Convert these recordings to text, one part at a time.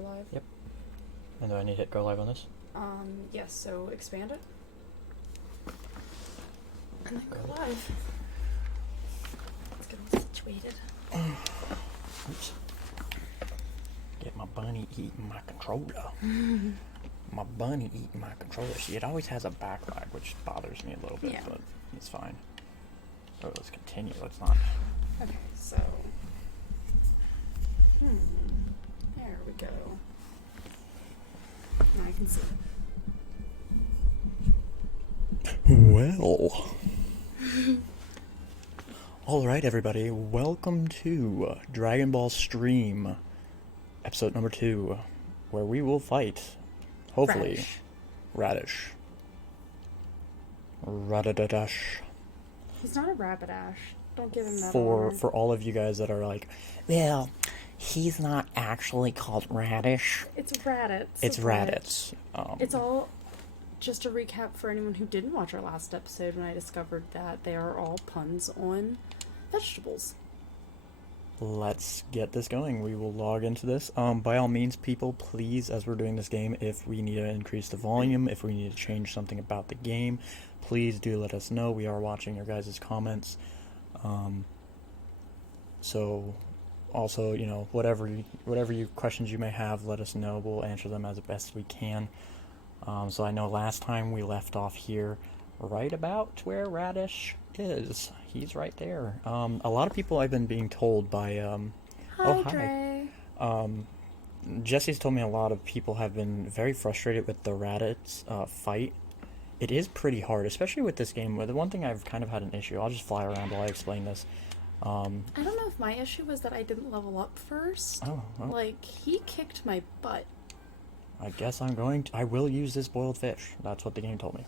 live? Yep. And do I need to hit go live on this? Yes, so expand it. And then go live. Let's get all situated. Oops. Get my bunny eating my controller. My bunny eating my controller. See, it always has a backlag, which bothers me a little bit, but it's fine. So let's continue. Let's not. Okay, so. There we go. Now I can see. Well. Alright, everybody. Welcome to Dragonball Stream, episode number 2, where we will fight, hopefully, Radish. Radadadash. He's not a Rapidash. Don't give him that For honor. all of you guys that are like, well, he's not actually called Radish. It's Raditz. It's Raditz. It's all just a recap for anyone who didn't watch our last episode when I discovered that they are all puns on vegetables. Let's get this going. We will log into this. By all means, people, please, as we're doing this game, if we need to increase the volume, if we need to change something about the game, please do let us know. We are watching your guys' comments. So, also, you know, whatever you questions you may have, let us know. We'll answer them as best we can. So I know last time we left off here, right about where Radish is. He's right there. A lot of people I've been being told by, Hi, Dre. Jessi's told me a lot of people have been very frustrated with the Raditz fight. It is pretty hard, especially with this game. The one thing I've kind of had an issue, I'll just fly around while I explain this. I don't know if my issue was that I didn't level up first. Oh, well. Like, he kicked my butt. I guess I will use this boiled fish. That's what the game told me.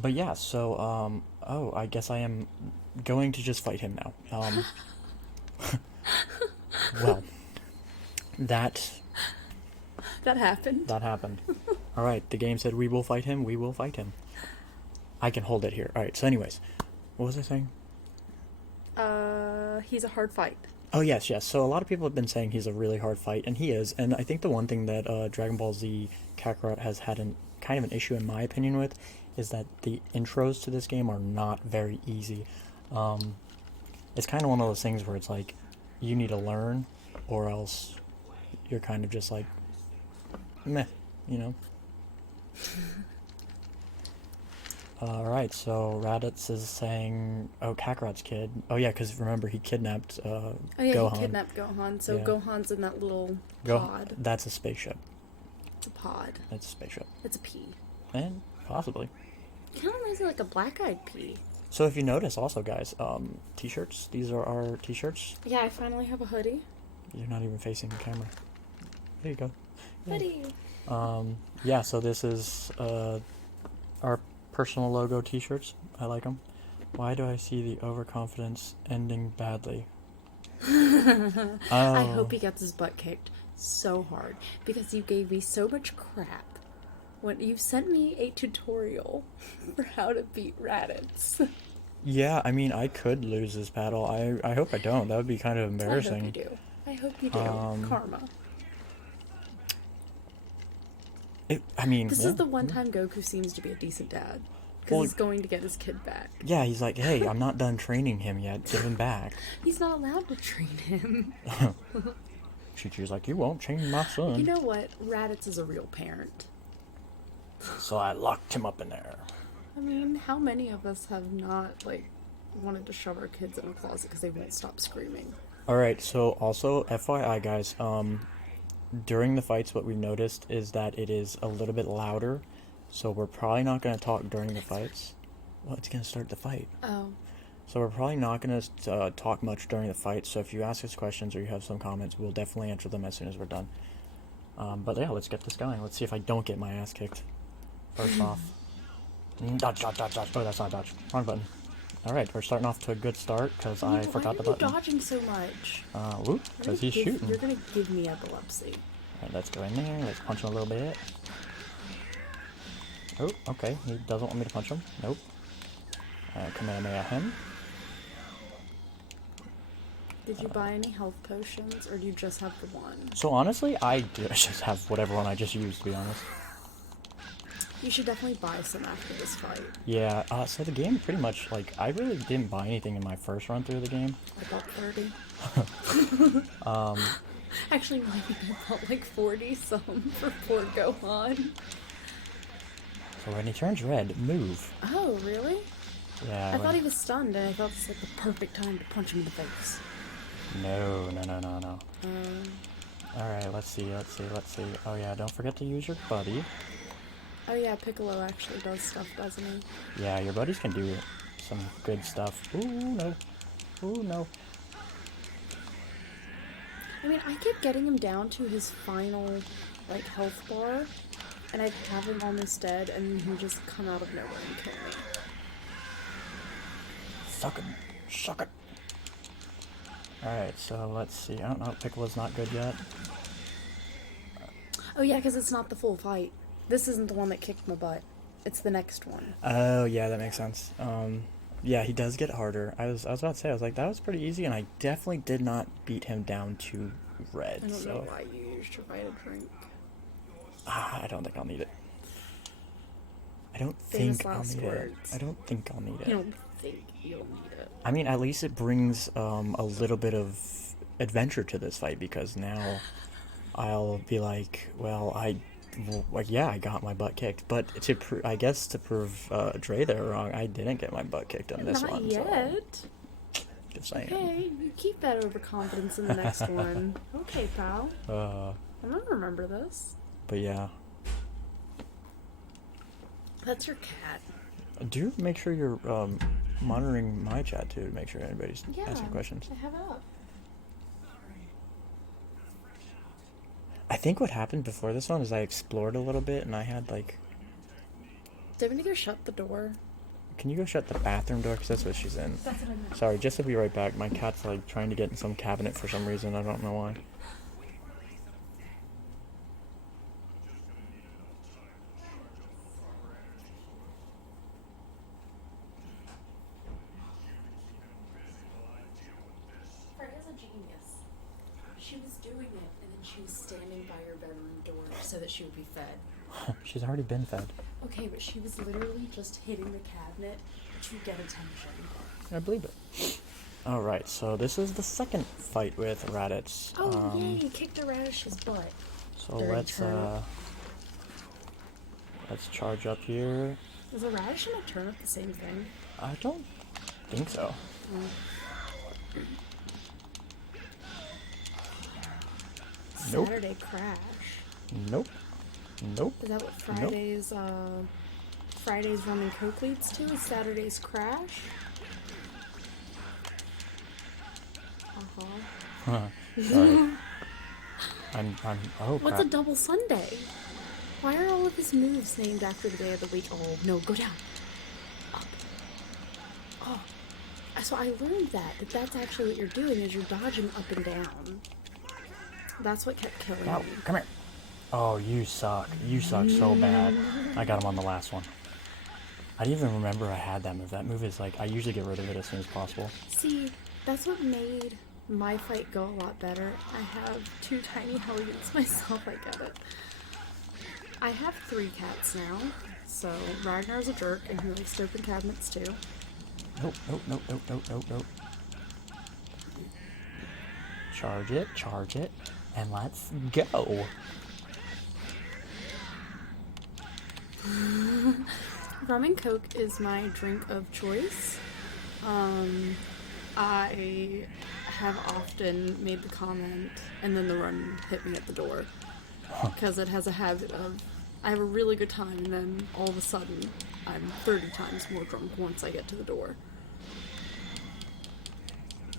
But yeah, so, I guess I am going to just fight him now. Well, that happened. That happened. Alright, the game said we will fight him, we will fight him. I can hold it here. Alright, so anyways, what was I saying? He's a hard fight. Oh, yes. So a lot of people have been saying he's a really hard fight, and he is. And I think the one thing that Dragon Ball Z Kakarot has had kind of an issue, in my opinion, with is that the intros to this game are not very easy. It's kind of one of those things where it's like, you need to learn, or else you're kind of just like, meh, you know? Alright, so Raditz is saying, Kakarot's kid. Oh yeah, because remember, he kidnapped Gohan. He kidnapped Gohan, so Yeah. Gohan's in that little pod. That's a spaceship. It's a pod. That's a spaceship. It's a pea. And possibly. Kind of reminds me like a black-eyed pea. So if you notice also, guys, t-shirts. These are our t-shirts. Yeah, I finally have a hoodie. You're not even facing the camera. There you go. Hoodie. Yeah, so this is our personal logo t-shirts. I like them. Why do I see the overconfidence ending badly? I hope he gets his butt kicked so hard because you gave me so much crap when you sent me a tutorial for how to beat Raditz. Yeah, I mean, I could lose this battle. I hope I don't. That would be kind of embarrassing. I hope you do. Karma. This is the one time Goku seems to be a decent dad. Because he's going to get his kid back. Yeah, he's like, hey, I'm not done training him yet. Give him back. He's not allowed to train him. She's like, you won't train my son. You know what? Raditz is a real parent. So I locked him up in there. I mean, how many of us have not, like, wanted to shove our kids in a closet because they won't stop screaming? Alright, so also, FYI, guys, during the fights, what we've noticed is that it is a little bit louder, so we're probably not going to talk during the fights. Well, it's going to start the fight. Oh. So we're probably not going to talk much during the fight, so if you ask us questions or you have some comments, we'll definitely answer them as soon as we're done. But yeah, let's get this going. Let's see if I don't get my ass kicked. First off. Dodge. Oh, that's not dodge. Wrong button. Alright, we're starting off to a good start, because I forgot the button. Why are you dodging so much? Whoop, because he's shooting. You're gonna give me epilepsy. Alright, let's go in there. Let's punch him a little bit. Oh, okay. He doesn't want me to punch him. Nope. Kamehameha him. Did you buy any health potions, or do you just have the one? So honestly, I just have whatever one I just used, to be honest. You should definitely buy some after this fight. Yeah, so the game pretty much, like, I really didn't buy anything in my first run through the game. I bought 30. Actually, maybe I bought like 40 some for poor Gohan. So when he turns red, move. Oh, really? Yeah. I thought he was stunned, and I thought this was like the perfect time to punch him in the face. No. Alright, let's see. Oh yeah, don't forget to use your buddy. Oh yeah, Piccolo actually does stuff, doesn't he? Yeah, your buddies can do some good stuff. Ooh, no. Ooh, no. I mean, I kept getting him down to his final, like, health bar, and I'd have him almost dead, and he'd just come out of nowhere and kill me. Suck it. Alright, so let's see. I don't know, Piccolo's not good yet. Oh yeah, because it's not the full fight. This isn't the one that kicked my butt. It's the next one. Oh, yeah, that makes sense. Yeah, he does get harder. I was about to say, I was like, that was pretty easy, and I definitely did not beat him down to red. I don't know why you used your Vita drink. I don't think I'll need it. I don't Famous think I'll last need words. it. I don't think I'll need it. You don't think you'll need it. I mean, at least it brings a little bit of adventure to this fight, because now I'll be like, well, yeah, I got my butt kicked, but I guess to prove Dre there wrong, I didn't get my butt kicked on this Not one. yet. So, just saying. Okay, you keep that overconfidence in the next one. Okay, pal. I'm gonna remember this. But yeah, That's your cat. do make sure you're monitoring my chat too, to make sure anybody's asking questions. I have it up. I think what happened before this one is I explored a little bit, and I had like... Do we need to go shut the door? Can you go shut the bathroom door? Because that's what she's in. That's what I meant. Sorry, just to be right back. My cat's like trying to get in some cabinet for some reason. I don't know why. Freya's a genius. She was doing it, and then she was standing by her bedroom door so that she would be fed. She's already been fed. Okay, but she was literally just hitting the cabinet to get attention. I believe it. Alright, so this is the second fight with Raditz. Oh, yay, you kicked a radish's butt. So They're let's internal. let's charge up here. Is a radish and a turnip the same thing? I don't think so. Nope. Saturday Crash. Nope. Is that what Friday's Rum and Coke leads to? Is Saturday's Crash? Sorry. Oh, What's crap. a double Sunday? Why are all of his moves named after the day of the week? Oh, no, go down. Up. Oh. So I learned that's actually what you're doing, is you're dodging up and down. That's what kept killing No, me. come here. Oh, you suck. You suck so bad. I got him on the last one. I didn't even remember I had that move. That move is like, I usually get rid of it as soon as possible. See, that's what made my fight go a lot better. I have 2 tiny hellions myself, I get it. I have 3 cats now, so Ragnar's a jerk, and he likes to open cabinets too. Nope. Charge it, and let's go. Rum and Coke is my drink of choice. I have often made the comment, and then the run hit me at the door. Because it has a habit of, I have a really good time, and then all of a sudden, I'm 30 times more drunk once I get to the door.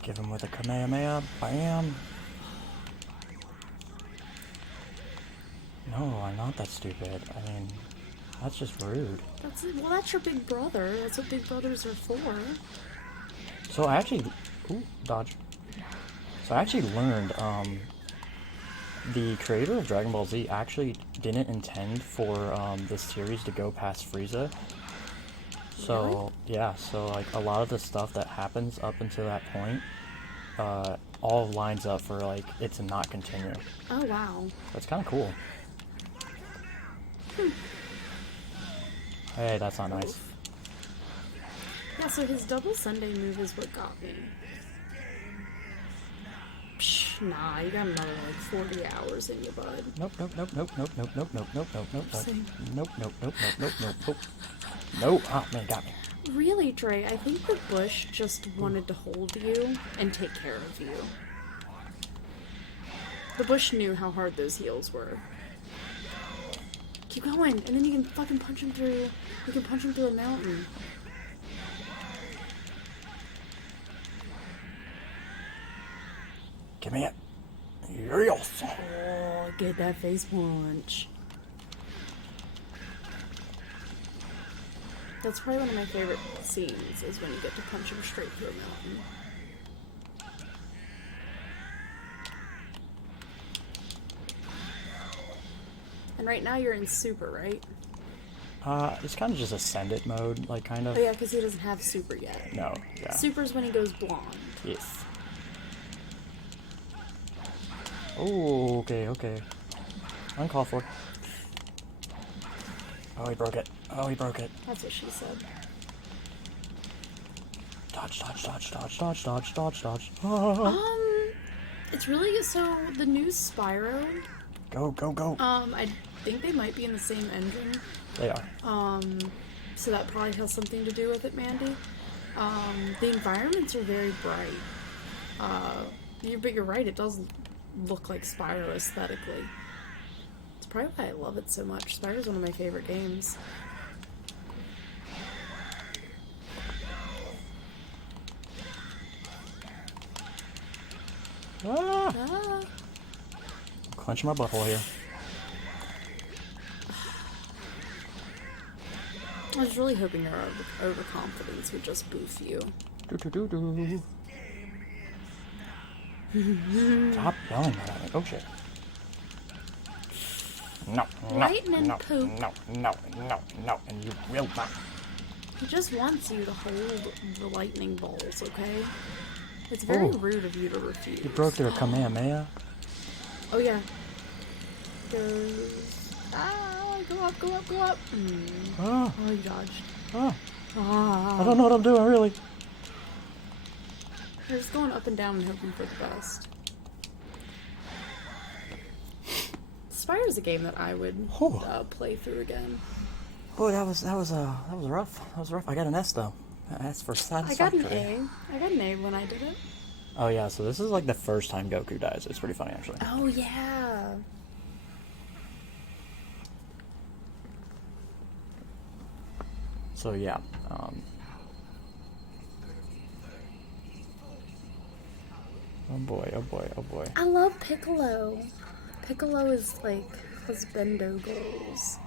Give him with a Kamehameha. Bam. No, I'm not that stupid. I mean, that's just rude. That's your big brother. That's what big brothers are for. So I actually... Ooh, dodge. So I actually learned, the creator of Dragon Ball Z actually didn't intend for, this series to go past Frieza. So, Really? yeah, so, like, a lot of the stuff that happens up until that point, all lines up for like it to not continue. Oh wow. That's kind of cool. Hey, that's not nice. Yeah, so his double Sunday move is what got me. Psh, nah, you got another like 40 hours in you, bud. Nope, nope, nope, nope, nope, nope, nope, nope, nope, nope, nope, nope, Same. nope, nope, nope, nope, nope, nope, nope. Nope. Oh man, got me. Really, Dre, I think the bush just wanted to hold you and take care of you. The bush knew how hard those heels were. Keep going, and then you can fucking punch him through. You can punch him through a mountain. Give me it. Yes. Oh, get that face punch. That's probably one of my favorite scenes, is when you get to punch him straight through a mountain. And right now you're in super, right? It's kind of just ascendant mode, like kind of. Oh yeah, because he doesn't have super yet. No, yeah. Super's when he goes blonde. Yes. Oh, okay, okay. Uncalled for. Oh, he broke it. Oh, he broke it. That's what she said. Dodge, dodge, dodge, dodge, dodge, dodge, dodge, dodge. It's really, so the new Spyro, Go, go, go. I think they might be in the same engine. They are. So that probably has something to do with it, Mandy. The environments are very bright. But you're right, it does look like Spyro aesthetically. It's probably why I love it so much. Spyro's one of my favorite games. Ah. Clenching my butthole here. I was really hoping your overconfidence would just boof you. Do do do do. Stop yelling at me. Oh shit. No, no, Lightning no, poop. no, no, no, no, and you will not. He just wants you to hold the lightning bolts, okay? It's very Ooh. rude of you to refuse. You broke through a Kamehameha. Oh yeah. Goes. Ah, go up, go up, go up. Ah, Oh, you dodged. ah. Ah. I don't know what I'm doing, really. You're just going up and down and hoping for the best. Spyro's a game that I would play through again. Oh, that was rough. That was rough. I got an S though. That's for satisfactory. I got an A. I got an A when I did it. Oh yeah, so this is like the first time Goku dies. It's pretty funny actually. Oh yeah. So yeah. Oh boy, oh boy, oh boy. I love Piccolo. Piccolo is like husbando goals.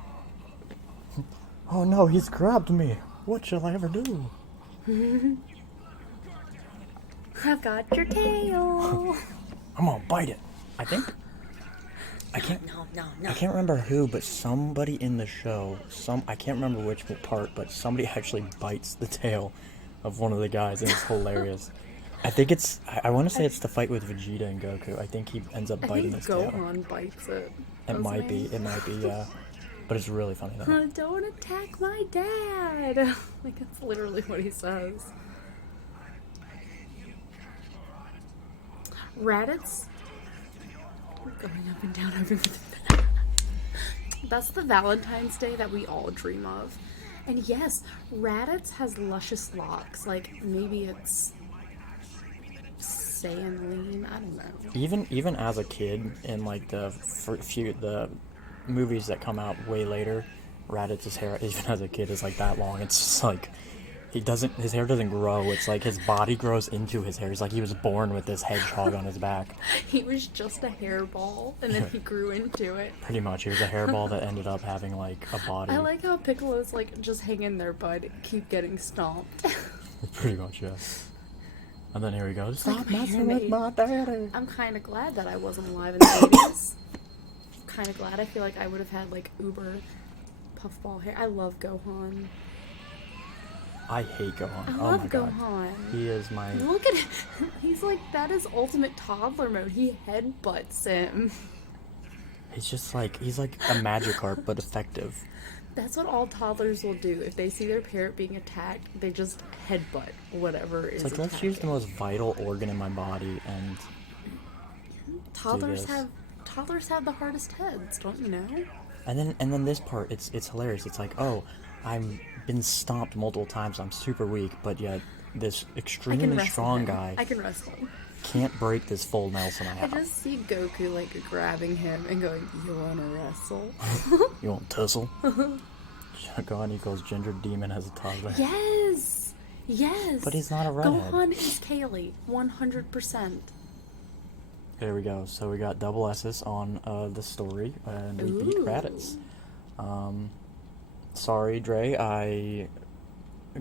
Oh no, he's grabbed me. What shall I ever do? I've got your tail. I'm gonna bite it. I think. I can't. No. I can't remember who, but somebody in the show. I can't remember which part, but somebody actually bites the tail of one of the guys, and it's hilarious. I think it's. I want to say it's the fight with Vegeta and Goku. I think he ends up biting his tail. Gohan bites it. It might be. It might be. Yeah. But it's really funny though. Don't attack my dad. Like that's literally what he says. Raditz. We're going up and down over the. That's the Valentine's Day that we all dream of. And yes, Raditz has luscious locks. Like maybe it's Saiyan I don't know. Even as a kid, in like the movies that come out way later, Raditz's hair, even as a kid, is like that long. It's just like his hair doesn't grow. It's like his body grows into his hair. It's like he was born with this hedgehog on his back. He was just a hairball, and then he grew into it. Pretty much, he was a hairball that ended up having like a body. I like how Piccolo's like just hanging there, bud, keep getting stomped. Pretty much, yeah. And then here we go. Stop Like, messing really? with my daddy. I'm kind of glad that I wasn't alive in the 80s. Kind of glad. I feel like I would have had like uber puffball hair. I love Gohan. I hate Gohan. I Oh love my god. Gohan. He is my... Look at him. He's like, that is ultimate toddler mode. He headbutts him. He's like a Magikarp, but effective. That's what all toddlers will do. If they see their parent being attacked, they just headbutt whatever is It's like, let's use the most vital organ in my body and toddlers have the hardest heads, don't you know? And then this part, it's hilarious. It's like, oh, I've been stomped multiple times. I'm super weak, but yet this extremely strong guy I can wrestle him. can't break this full Nelson I I have. just see Goku like grabbing him and going, "You wanna wrestle?" You want tussle? Gohan equals Ginger Demon as a toddler. Yes, yes. But he's not a redhead. Gohan is Kaylee, 100%. There we go. So we got double S's on the story, and we beat Raditz. Sorry, Dre. I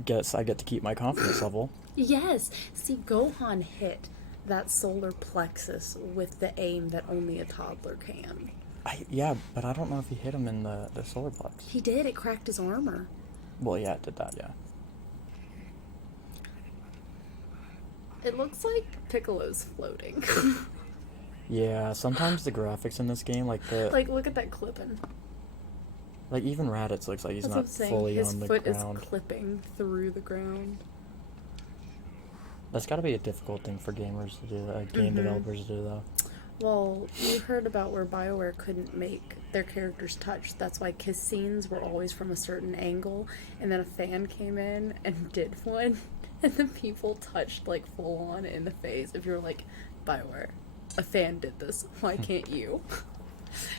guess I get to keep my confidence level. Yes. See, Gohan hit that solar plexus with the aim that only a toddler can. Yeah, but I don't know if he hit him in the solar plex. He did. It cracked his armor. Well, yeah, it did that, yeah. It looks like Piccolo's floating. Yeah, sometimes the graphics in this game, like like, look at that clipping. like even Raditz looks like he's That's not what I'm saying. fully His on the foot ground. is clipping through the ground. That's got to be a difficult thing for gamers to do, game developers to do, though. Well, you heard about where BioWare couldn't make their characters touch. That's why kiss scenes were always from a certain angle, and then a fan came in and did one, and the people touched like full on in the face. If you're like, BioWare, a fan did this, why can't you?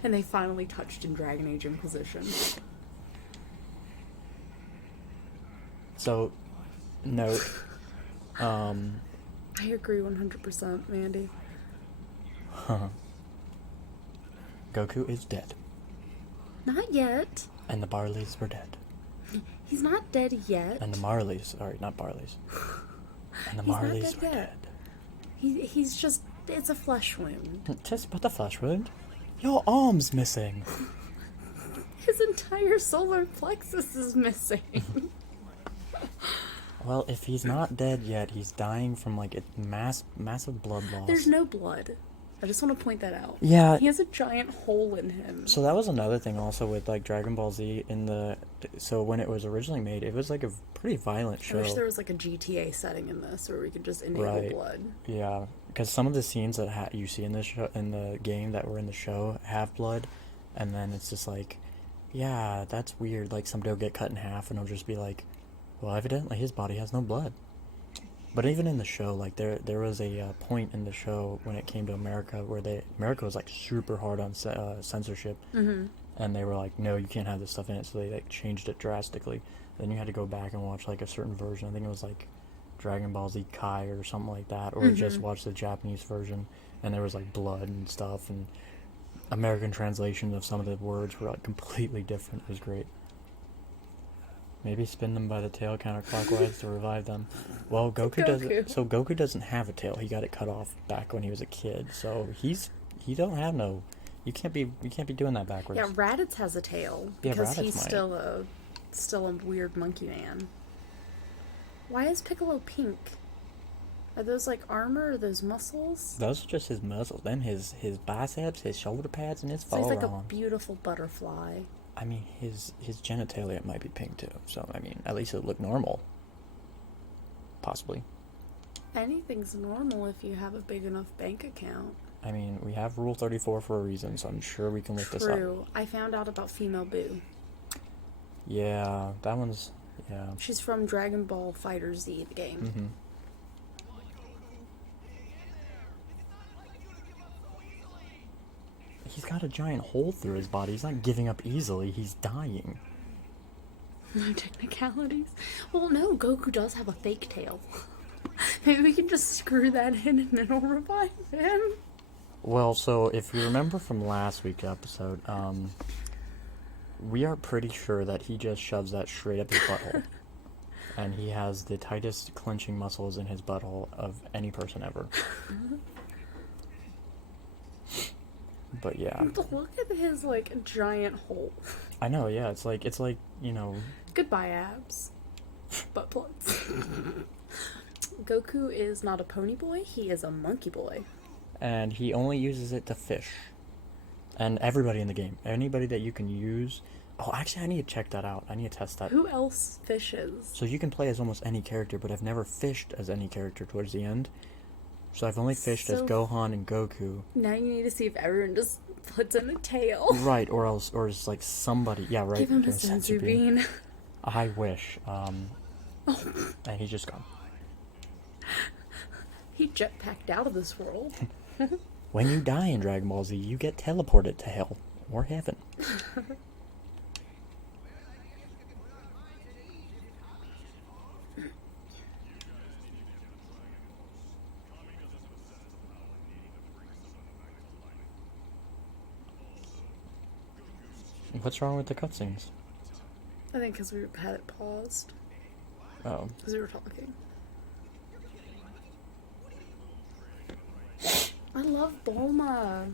And they finally touched in Dragon Age Inquisition. So, note, I agree 100%, Mandy. Goku is dead, Not yet. and the Barleys were dead, He's not dead yet. and the Marleys, sorry, not Barleys, and the He's not Marleys dead were yet. dead. He's just, it's a flesh wound. Just but the flesh wound. Your arm's missing. His entire solar plexus is missing. Well, if he's not dead yet, he's dying from like a massive blood loss. There's no blood. I just want to point that out. Yeah. He has a giant hole in him. So that was another thing also with like Dragon Ball Z so when it was originally made, it was like a pretty violent show. I wish there was like a GTA setting in this where we could just enable Right. blood. Yeah, because some of the scenes that you see in this show, in the game that were in the show, have blood, and then it's just like, yeah, that's weird. Like somebody will get cut in half, and it'll just be like, well, evidently his body has no blood. But even in the show, like there was a point in the show when it came to America where America was like super hard on censorship, and they were like, no, you can't have this stuff in it, so they like changed it drastically. Then you had to go back and watch like a certain version. I think it was like Dragon Ball Z Kai or something like that, or just watch the Japanese version, and there was like blood and stuff, and American translation of some of the words were like completely different. It was great. Maybe spin them by the tail counterclockwise to revive them. Well, Goku doesn't have a tail. He got it cut off back when he was a kid. So he don't have no. You can't be doing that backwards. Yeah, Raditz has a tail Yeah, because Raditz he's might. still a weird monkey man. Why is Piccolo pink? Are those like armor or those muscles? Those are just his muscles. Then his biceps, his shoulder pads, and his So he's like forearm. a beautiful butterfly. I mean, his genitalia might be pink too. So I mean, at least it would look normal. Possibly. Anything's normal if you have a big enough bank account. I mean, we have Rule 34 for a reason, so I'm sure we can look this up. True. I found out about Female Boo. Yeah, that one's... Yeah. She's from Dragon Ball Fighter Z, the game. Mm-hmm. He's got a giant hole through his body. He's not giving up easily. He's dying. No technicalities. Well, no, Goku does have a fake tail. Maybe we can just screw that in and then it'll revive him. Well, so if you remember from last week's episode, we are pretty sure that he just shoves that straight up his butthole. And he has the tightest clenching muscles in his butthole of any person ever. But yeah. Look at his, like, giant hole. I know, yeah, it's like, you know... Goodbye, abs. butt plugs. Goku is not a pony boy, he is a monkey boy. And he only uses it to fish. And everybody in the game, anybody that you can use. Oh, actually, I need to check that out. I need to test that. Who else fishes? So you can play as almost any character, but I've never fished as any character towards the end. So I've only fished as Gohan and Goku. Now you need to see if everyone just puts in a tail. Right, or it's like somebody. Yeah, right. Give him a senzu bean. I wish. And he's just gone. He jetpacked out of this world. When you die in Dragon Ball Z, you get teleported to hell or heaven. What's wrong with the cutscenes? I think because we had it paused. Oh. Because we were talking. I love Bulma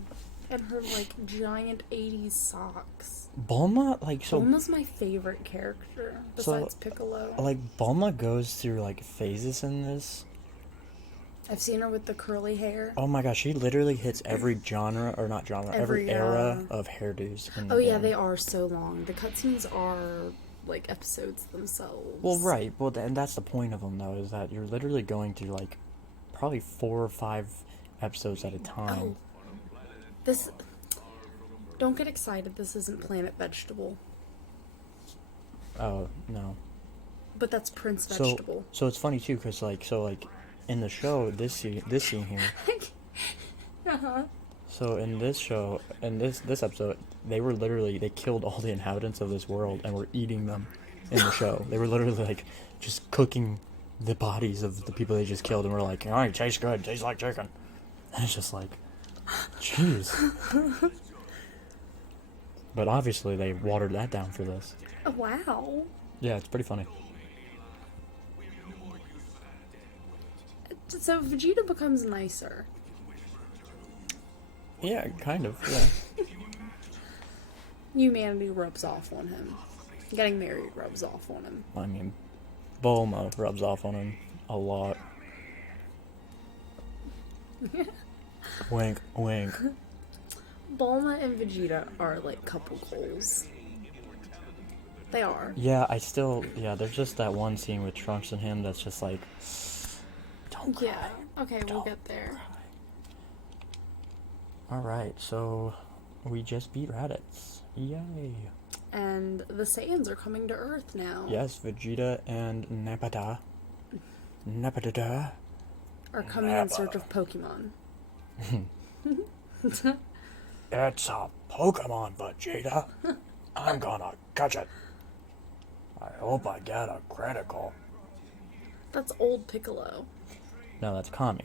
and her, like, giant 80s socks. Bulma, like, so... Bulma's my favorite character, besides Piccolo. Like, Bulma goes through, like, phases in this. I've seen her with the curly hair. Oh my gosh, she literally hits every genre, or not genre, every era of hairdos. In the yeah, game. they are so long. The cutscenes are, like, episodes themselves. Well, right. Well, and that's the point of them, though, is that you're literally going through, like, probably 4 or 5 episodes at a time. Oh. This... Don't get excited, this isn't Planet Vegetable. Oh, no. But that's Prince Vegetable. So it's funny, too, because, like, in the show, this scene here... Uh-huh. So in this show, in this episode, they killed all the inhabitants of this world and were eating them in the show. They were literally, like, just cooking the bodies of the people they just killed and were like, oh, it tastes good, tastes like chicken. And it's just like, jeez. But obviously they watered that down for this. Oh, wow. Yeah, it's pretty funny. So Vegeta becomes nicer. Yeah, kind of, yeah. Humanity rubs off on him. Getting married rubs off on him. I mean, Bulma rubs off on him a lot. Wink, wink. Bulma and Vegeta are like couple goals. They are. Yeah, there's just that one scene with Trunks and him that's just like, don't cry. Yeah, okay, we'll get there. Alright, so we just beat Raditz. Yay. And the Saiyans are coming to Earth now. Yes, Vegeta and Nappa are coming in search of Pokemon. It's a Pokemon, Vegeta. I'm gonna catch it. I hope I get a critical. That's old Piccolo, No, that's Kami.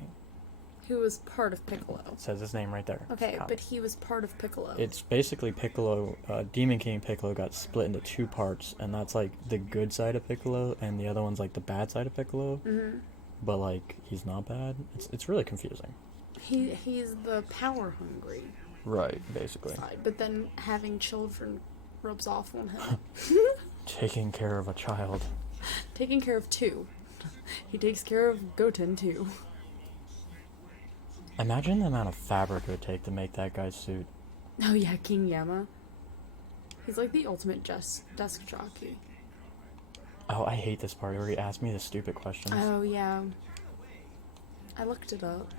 who was part of Piccolo. It says his name right there. Okay, Kami. but he was part of Piccolo. It's basically Piccolo, Demon King Piccolo got split into 2 parts, and that's like the good side of Piccolo, and the other one's like the bad side of Piccolo. Mm-hmm. But like, he's not bad. It's really confusing. He's the power hungry Right, basically. side, but then having children rubs off on him. Taking care of a child. Taking care of 2. He takes care of Goten too. Imagine the amount of fabric it would take to make that guy's suit. Oh yeah, King Yama. He's like the ultimate desk jockey. Oh, I hate this part where he asked me the stupid questions. Oh yeah. I looked it up.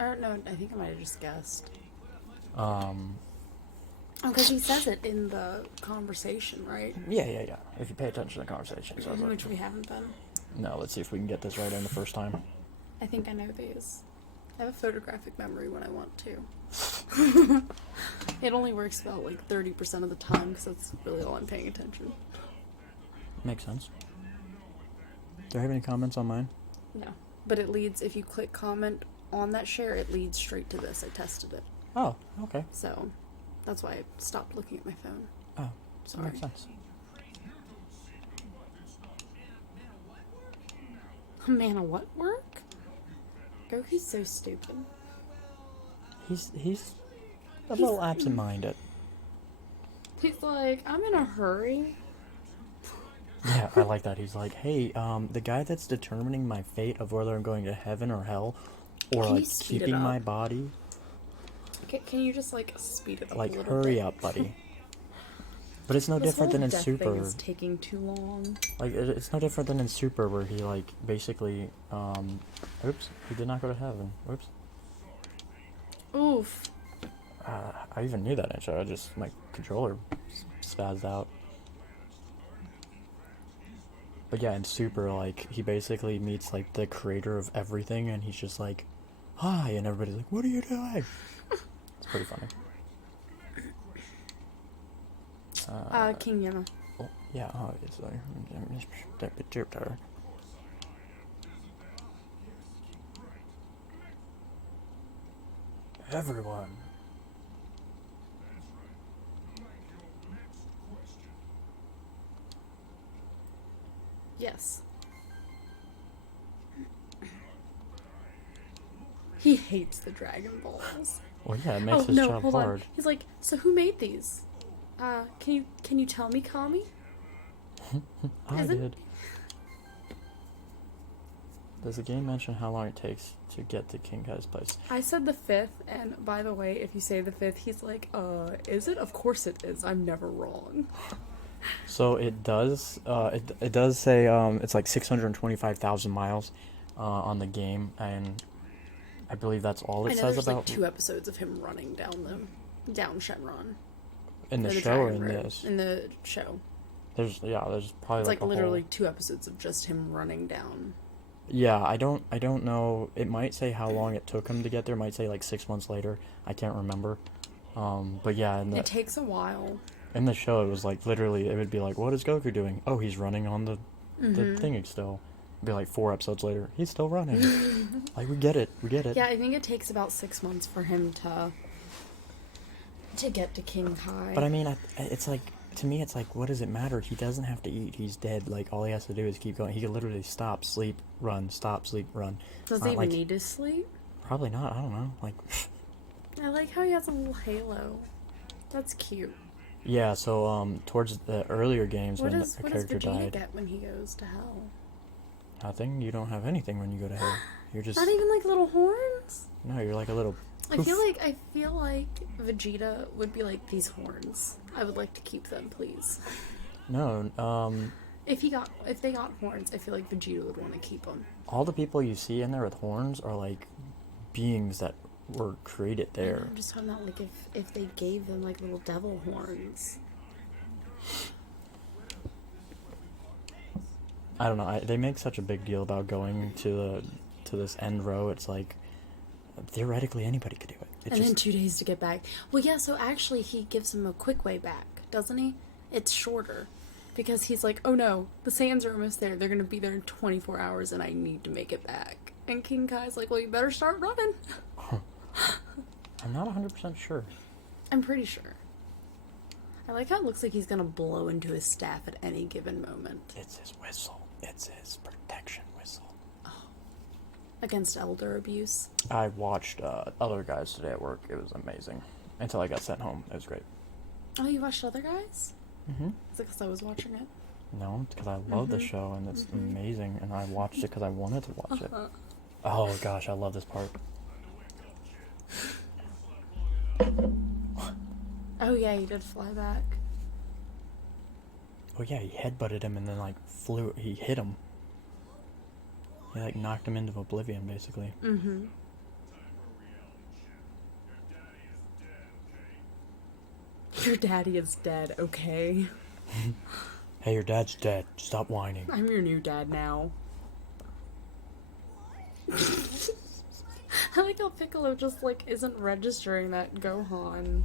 Or no, I think I might have just guessed. Oh, because he says it in the conversation, right? Yeah. If you pay attention to the conversation. So Which we haven't been. No, let's see if we can get this right in the first time. I think I know these. I have a photographic memory when I want to. It only works about like 30% of the time because that's really all I'm paying attention. Makes sense. Do I have any comments on mine? No. But it leads, if you click comment on that share, it leads straight to this. I tested it. Oh, okay. So that's why I stopped looking at my phone. Oh, Sorry. that makes sense. Man, a what work? Goku's so stupid. He's a little absent-minded. He's like, I'm in a hurry. Yeah, I like that. He's like, hey, the guy that's determining my fate of whether I'm going to heaven or hell, or Can you like speed it keeping up? my body, Can you just like speed it up a like little hurry bit? up, buddy. But it's no This different whole than in death thing Super. is taking too long. Like it's no different than in Super, where he like basically, oops, he did not go to heaven. Oops. Oof. I even knew that intro. I just my controller spazzed out. But yeah, in Super, like he basically meets like the creator of everything, and he's just like, "Hi," and everybody's like, "What are you doing?" It's pretty funny. King Yemma. Oh, yeah, obviously. Everyone. Yes. He hates the Dragon Balls. Well, yeah, it makes Oh his no, job hold hard. on. He's like, so who made these? Can you tell me, Kami? I Isn't did. Does the game mention how long it takes to get to King Kai's place? I said the 5th, and by the way, if you say the 5th, he's like, is it? Of course it is. I'm never wrong. So it does. It does say it's like 625,000 miles, on the game, and I believe that's all I it know says there's about like 2 episodes of him running down Shenron. in the Or the show or Dragon in Road. this. In the show. There's probably It's like like a literally whole. 2 episodes of just him running down. Yeah, I don't know. It might say how long it took him to get there. It might say like 6 months later. I can't remember. But yeah, It takes a while. in the show, it was like literally, it would be like, what is Goku doing? Oh, he's running on the Mm-hmm. thing still. It'd be like 4 episodes later, he's still running. Like we get it, we get it. Yeah, I think it takes about 6 months for him to get to King Kai. But I mean, it's like, to me, it's like, what does it matter? He doesn't have to eat. He's dead. Like all he has to do is keep going. He could literally stop, sleep, run, stop, sleep, run. Does It's he not even like need to sleep? probably not. I don't know. Like I like how he has a little halo. That's cute. yeah. So towards the earlier games What when does a what does character Vegeta died, get when he goes to hell? nothing. You don't have anything when you go to hell. You're just Not even like little horns? no. You're like a little. I poof. feel like Vegeta would be like these horns. I would like to keep them, please. No. If they got horns, I feel like Vegeta would want to keep them. All the people you see in there with horns are like beings that were created there. I'm just talking about like if they gave them like little devil horns. I don't know. They make such a big deal about going to this end row. It's like theoretically anybody could do it. It's And just then 2 days to get back. Well, yeah, so actually he gives him a quick way back, doesn't he? It's shorter. Because he's like, oh no, the sands are almost there. They're going to be there in 24 hours and I need to make it back. And King Kai's like, well, you better start running. I'm not 100% sure. I'm pretty sure. I like how it looks like he's going to blow into his staff at any given moment. It's his whistle. It's his protection whistle. Against elder abuse. I watched other guys today at work. It was amazing. Until I got sent home. It was great. Oh, you watched other guys? Mm-hmm. Is it because I was watching it? No, it's because I love the show and it's amazing, and I watched it because I wanted to watch it. Oh gosh, I love this part. Oh yeah, he did fly back. Oh yeah, he headbutted him and then like flew. He hit him. He like knocked him into oblivion, basically. Mm-hmm. Your daddy is dead, okay? Hey, your dad's dead. Stop whining. I'm your new dad now. I like how Piccolo just like isn't registering that Gohan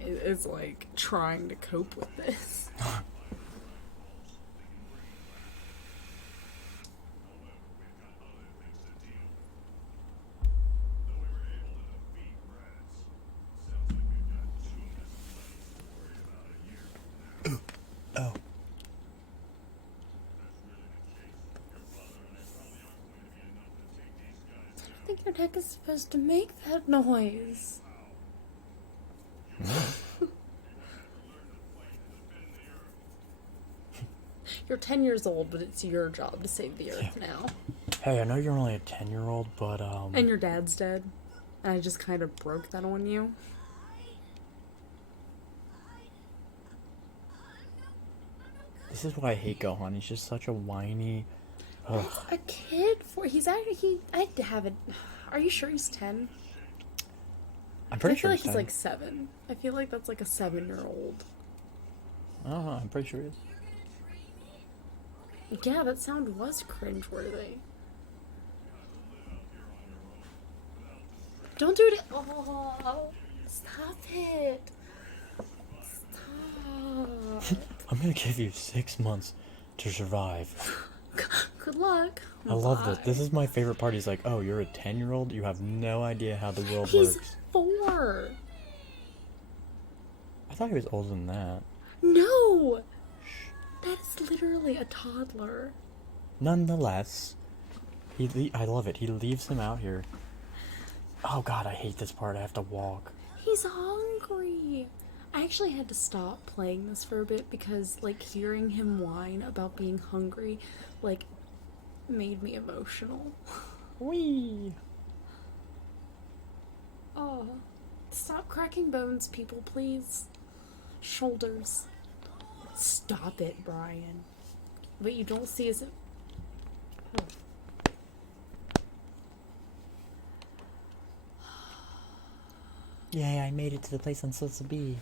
is like trying to cope with this. Oh. I think your deck is supposed to make that noise. You're 10 years old, but it's your job to save the Earth now. Hey, I know you're only a 10-year-old, but And your dad's dead. And I just kind of broke that on you. this is why I hate Gohan. He's just such a whiny. Ugh. A kid he's actually I have it. Are you sure he's 10? I'm pretty I feel sure like he's 10. like 7. I feel like that's like a 7-year-old. I don't know. I'm pretty sure he is. Yeah, that sound was cringeworthy. Don't do it. Oh, stop it. Stop. I'm gonna give you 6 months to survive. Good luck. I love this. Bye. This is my favorite part. He's like, oh, you're a 10-year-old? You have no idea how the world He's works. 4. I thought he was older than that. No! That's literally a toddler. Nonetheless, I love it. He leaves him out here. Oh god, I hate this part. I have to walk. He's hungry. I actually had to stop playing this for a bit because, like, hearing him whine about being hungry, like, made me emotional. Whee! Oh. Stop cracking bones, people, please. Shoulders. Stop it, Brian. What you don't see is... Oh. Yay, I made it to the place I'm supposed to be.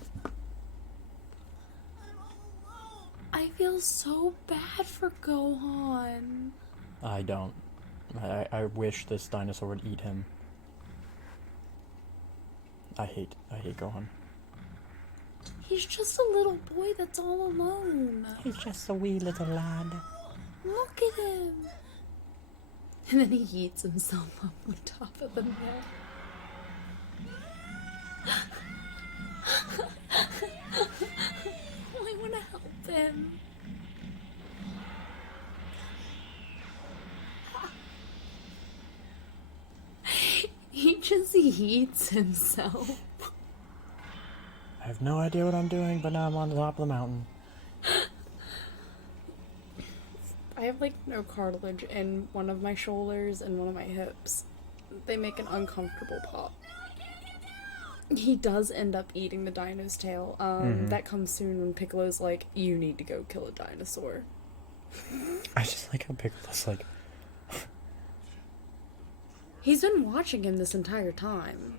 I feel so bad for Gohan. I don't. I wish this dinosaur would eat him. I hate Gohan. He's just a little boy that's all alone. He's just a wee little lad. Look at him. And then he heats himself up on top of the mill. I want to help him. He just heats himself. I have no idea what I'm doing, but now I'm on the top of the mountain. I have like no cartilage in one of my shoulders and one of my hips. They make an uncomfortable pop. He does end up eating the dino's tail. That comes soon when Piccolo's like, you need to go kill a dinosaur. I just like how Pickle's like, He's been watching him this entire time.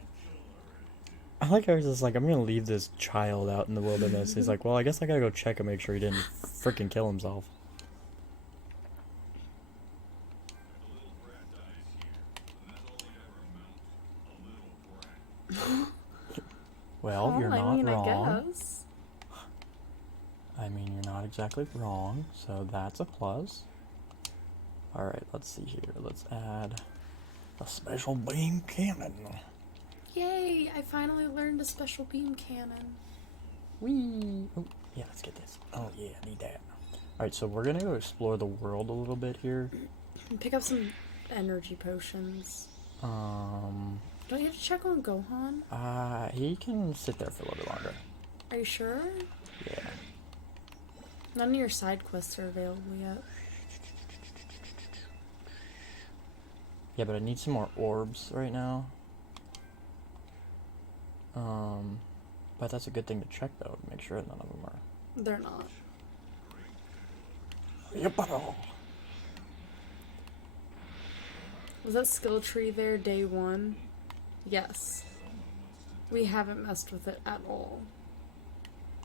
I like how he's just like, I'm gonna leave this child out in the wilderness. He's like, well, I guess I gotta go check and make sure he didn't freaking kill himself. Well, you're not wrong. I guess. I mean, you're not exactly wrong, so that's a plus. Alright, let's see here. Let's add a special beam cannon. Yay! I finally learned a special beam cannon. Whee! Oh, yeah, let's get this. Oh, yeah, I need that. Alright, so we're gonna go explore the world a little bit here. Pick up some energy potions. Don't you have to check on Gohan? He can sit there for a little bit longer. Are you sure? Yeah. None of your side quests are available yet. Yeah, but I need some more orbs right now. But that's a good thing to check, though, to make sure none of them are. They're not. Yep. Was that skill tree there day 1? Yes. We haven't messed with it at all.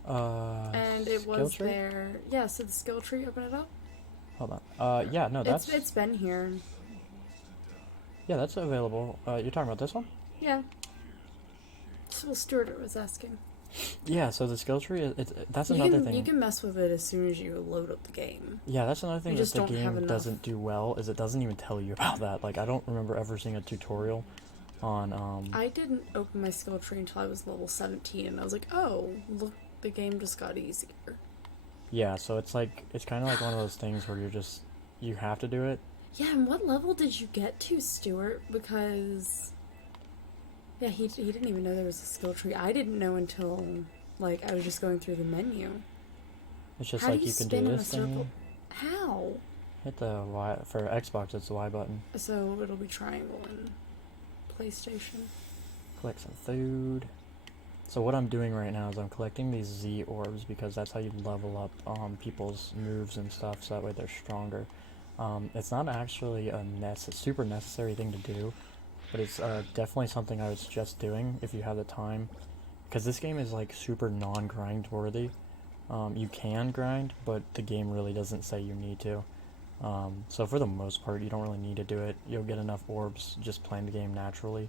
And it was tree? there. Yeah, so the skill tree, open it up. Hold on. Yeah, no, that's... It's been here. Yeah, that's available. You're talking about this one? Yeah. Well, Stuart was asking. Yeah, so the skill tree, that's another thing. You can mess with it as soon as you load up the game. Yeah, that's another thing You that just the don't have game enough. doesn't do well, is it doesn't even tell you about that. Like, I don't remember ever seeing a tutorial on, I didn't open my skill tree until I was level 17, and I was like, oh, look, the game just got easier. Yeah, so it's like, it's kind of like one of those things where you have to do it. Yeah, and what level did you get to, Stuart? Because... yeah, he didn't even know there was a skill tree. I didn't know until, like, I was just going through the menu. It's just How like do you can spin do in a this circle? thing. How? Hit the Y for Xbox. It's the Y button. So it'll be triangle in PlayStation. Collect some food. So what I'm doing right now is I'm collecting these Z orbs because that's how you level up people's moves and stuff, so that way they're stronger. It's not actually a super necessary thing to do, but it's definitely something I would suggest doing if you have the time, because this game is like super non-grind worthy. You can grind, but the game really doesn't say you need to. So for the most part, you don't really need to do it. You'll get enough orbs just playing the game naturally.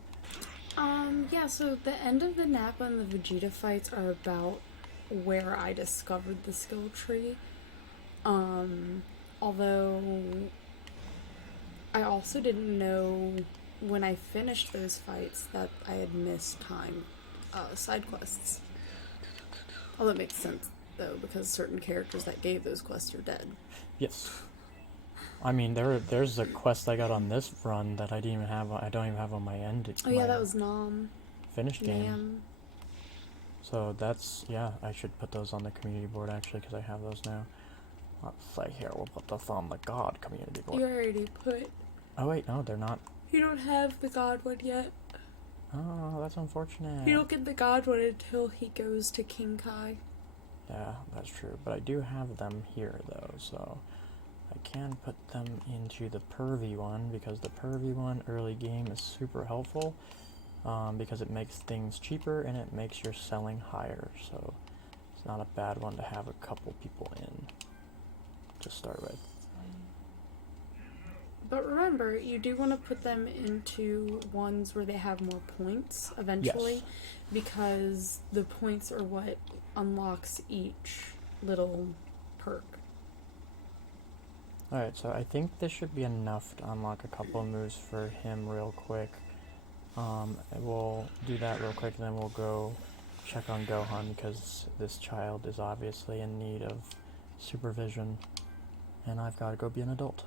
Yeah, so the end of the Nappa and the Vegeta fights are about where I discovered the skill tree. Although I also didn't know when I finished those fights that I had missed time side quests. Although it makes sense though, because certain characters that gave those quests are dead. Yes. I mean, there's a quest I got on this run that I didn't even have. I don't even have on my end. Oh yeah, that was Nom. Finished game. Nam. So that's, yeah, I should put those on the community board actually, because I have those now. Let's say here, we'll put this on the God community board. You already put. Oh wait, no, they're not. You don't have the God one yet. Oh, that's unfortunate. You don't get the God one until he goes to King Kai. Yeah, that's true. But I do have them here though, so I can put them into the pervy one, because the pervy one early game is super helpful, because it makes things cheaper and it makes your selling higher, so it's not a bad one to have a couple people in to start with. But remember, you do want to put them into ones where they have more points eventually, Yes. because the points are what unlocks each little perk. Alright, so I think this should be enough to unlock a couple of moves for him real quick. We'll do that real quick and then we'll go check on Gohan, because this child is obviously in need of supervision and I've got to go be an adult.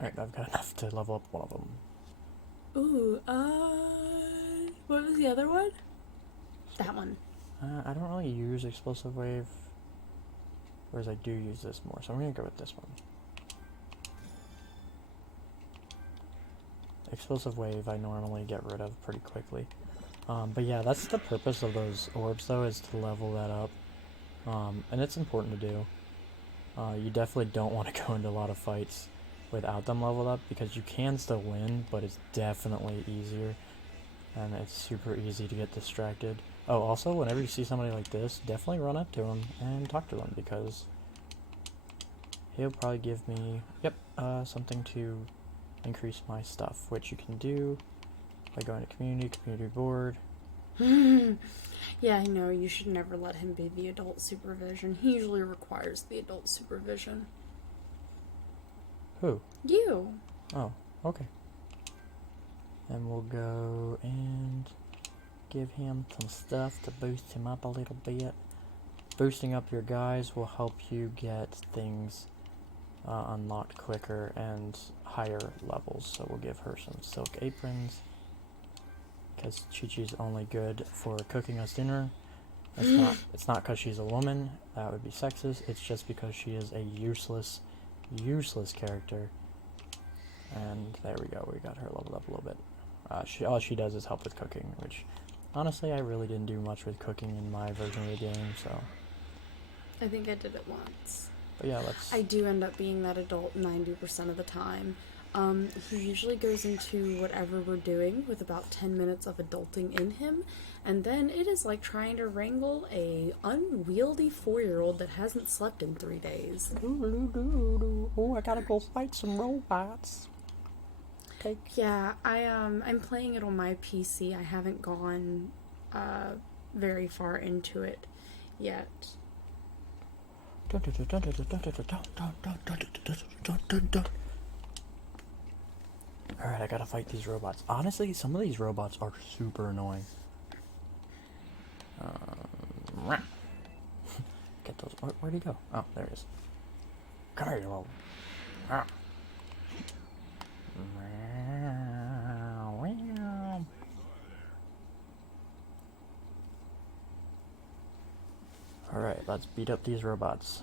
Alright, I've got enough to level up one of them. Ooh, what was the other one? That one. I don't really use Explosive Wave, whereas I do use this more, so I'm going to go with this one. Explosive Wave I normally get rid of pretty quickly. But yeah, that's the purpose of those orbs though, is to level that up. And it's important to do. You definitely don't want to go into a lot of fights without them leveled up, because you can still win, but it's definitely easier. And it's super easy to get distracted. Oh, also, whenever you see somebody like this, definitely run up to him and talk to them, because he'll probably give me, something to increase my stuff, which you can do by going to community board. Yeah, I know, you should never let him be the adult supervision. He usually requires the adult supervision. Who? You. Oh, okay. And we'll go and give him some stuff to boost him up a little bit. Boosting up your guys will help you get things unlocked quicker and higher levels. So we'll give her some silk aprons, because Chi-Chi's only good for cooking us dinner. It's not because she's a woman, that would be sexist. It's just because she is a useless character. And there we go, we got her leveled up a little bit. All she does is help with cooking, which honestly I really didn't do much with cooking in my version of the game, so. I think I did it once. But yeah, let's. I do end up being that adult 90% of the time. He usually goes into whatever we're doing with about 10 minutes of adulting in him, and then it is like trying to wrangle a unwieldy 4-year-old that hasn't slept in 3 days. Oh, I gotta go fight some robots. Okay. Yeah, I'm playing it on my PC. I haven't gone very far into it yet. Alright, I gotta fight these robots. Honestly, some of these robots are super annoying. Get those. Where'd he go? Oh, there he is. Come here, you little. Ah. Alright, let's beat up these robots.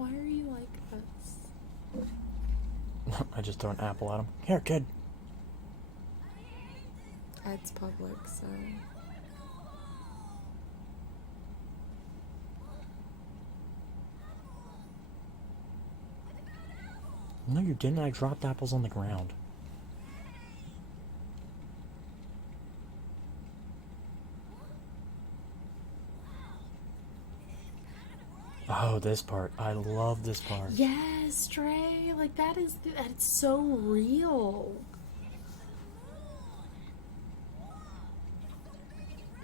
Why are you like us? I just throw an apple at him. Here, kid. It's public, so... No, you didn't. I dropped apples on the ground. Oh, this part. I love this part. Yes, Trey. Like, that's so real.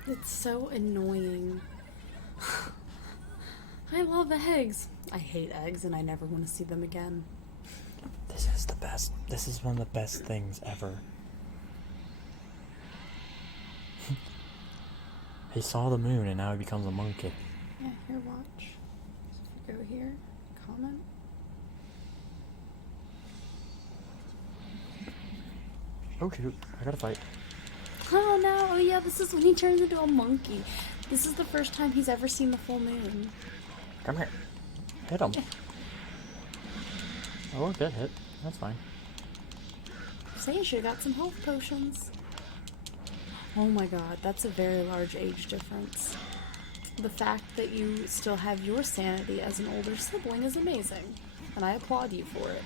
It's so annoying. I love eggs. I hate eggs, and I never want to see them again. This is the best. This is one of the best things ever. He saw the moon, and now he becomes a monkey. Yeah, here, watch. So if you go here, comment. Oh, shoot. I gotta fight. Oh no, oh yeah, this is when he turns into a monkey. This is the first time he's ever seen the full moon. Come here. Hit him. Oh, good hit. That's fine. Say you should have got some health potions. Oh my god, that's a very large age difference. The fact that you still have your sanity as an older sibling is amazing, and I applaud you for it.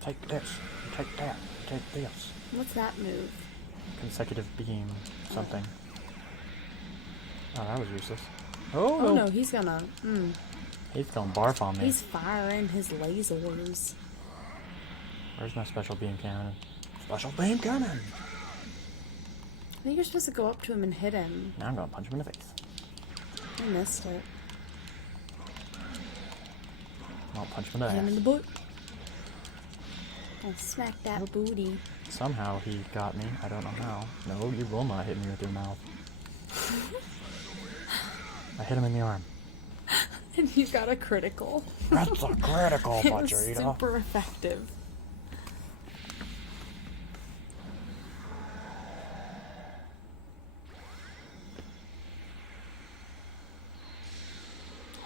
Take this. Take that. Take this. What's that move? Consecutive beam. Something. Oh, that was useless. Oh no, he's gonna... He's going barf on me. He's firing his lasers. Where's my special beam cannon? Special beam cannon! I think you're supposed to go up to him and hit him. Now I'm gonna punch him in the face. I missed it. I'll punch him in the Hit him in ass. the boot. I'll smack that booty. Somehow he got me. I don't know how. No, you will not hit me with your mouth. I hit him in the arm. And you got a critical. That's a critical, It was Butcherita. super effective.